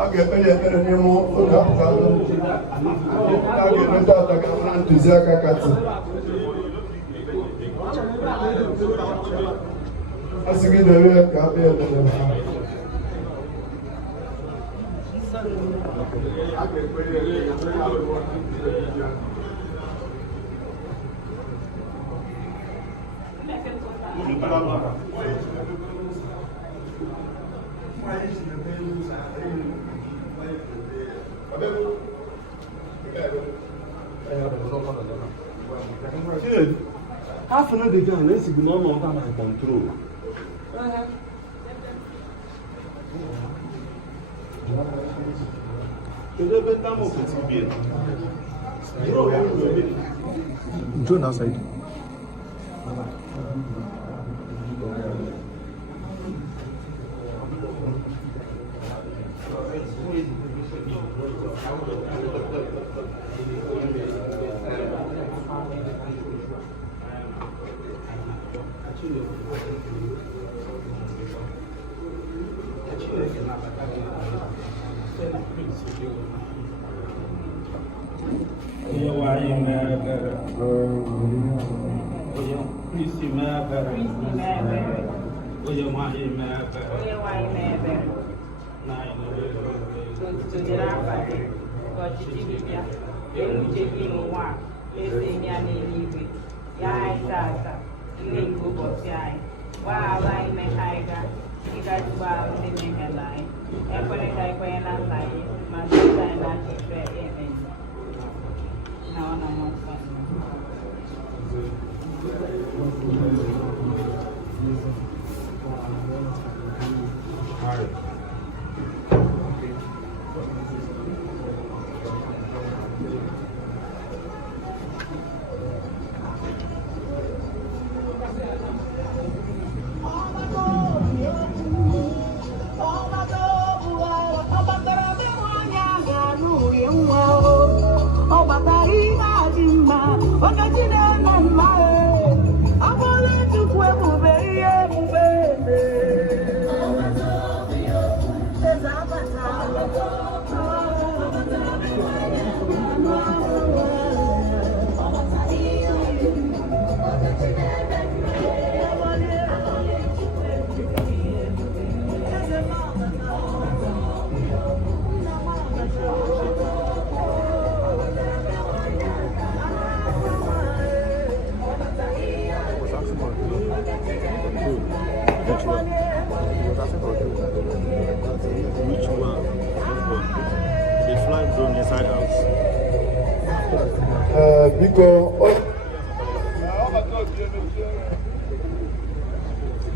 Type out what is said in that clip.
a ga-ekpere n'ime oge apụta a ga-emeta ata ga na ntụziaka kasị a sị gị dere ka a bịa edere half an hour ago, let's see, no more than I control. Join outside. Which one? They fly drone inside house. Because